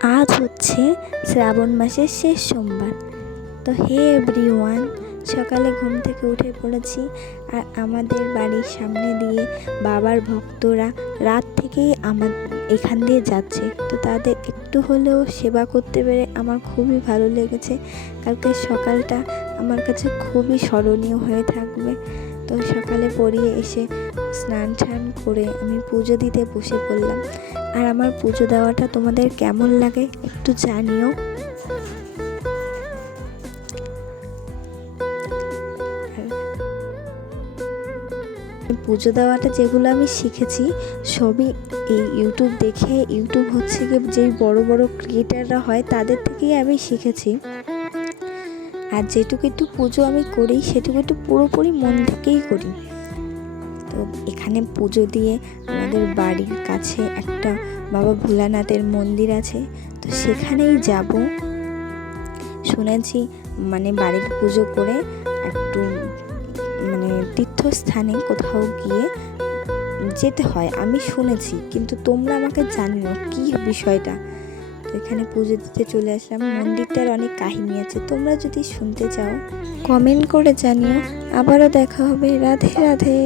আজ হচ্ছে শ্রাবণ মাসের শেষ সোমবার। তো হে এভরিওয়ান, সকালে ঘুম থেকে উঠে পড়েছি। আর আমাদের বাড়ির সামনে দিয়ে বাবার ভক্তরা রাত থেকেই এখান দিয়ে যাচ্ছে। তো তাদের একটু হলেও সেবা করতে পেরে আমার খুবই ভালো লেগেছে। কালকে সকালটা আমার কাছে খুবই স্মরণীয় হয়ে থাকবে। তো সকালে পড়িয়ে এসে স্নান করে আমি পুজো দিতে বসে পড়লাম। আর আমার পুজো দেওয়াটা তোমাদের কেমন লাগে একটু জানিও। পুজো দেওয়াটা যেগুলো আমি শিখেছি সবই এই ইউটিউব দেখে। ইউটিউব হচ্ছে কি যেই বড় বড় ক্রিয়েটাররা হয় তাদের থেকেই আমি শিখেছি। আর যেটুকু একটু পুজো আমি করি সেটুকু একটু পুরোপুরি মন থেকেই করি। তো এখানে পুজো দিয়ে আমাদের বাড়ির কাছে একটা বাবা ভোলানাথের মন্দির আছে, তো সেখানেই যাব। শুনেছি বাড়ির পুজো করে একটু তীর্থস্থানে কোথাও গিয়ে যেতে হয়, আমি শুনেছি, কিন্তু তোমরা আমাকে জানিও কি বিষয়টা। তো এখানে পুজো দিতে চলে আসলাম। মন্দিরটার অনেক কাহিনী আছে, তোমরা যদি শুনতে চাও কমেন্ট করে জানিও। আবারও দেখা হবে। রাধে রাধে।